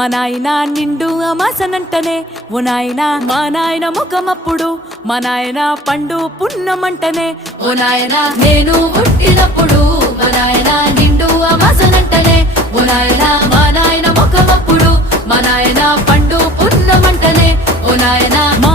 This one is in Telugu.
మా నాయన నిండు అమాసనంటనే ఓ నాయన మా నాయన ముఖమప్పుడు మా నాయన పండు పున్నమంటనే ఓ నాయన నేను పుట్టినప్పుడు మా నాయన నిండు అమాసనంటనే ఓ నాయన మా నాయన ముఖమప్పుడు మా నాయన పండు పున్నమంటనే ఓ నాయన మా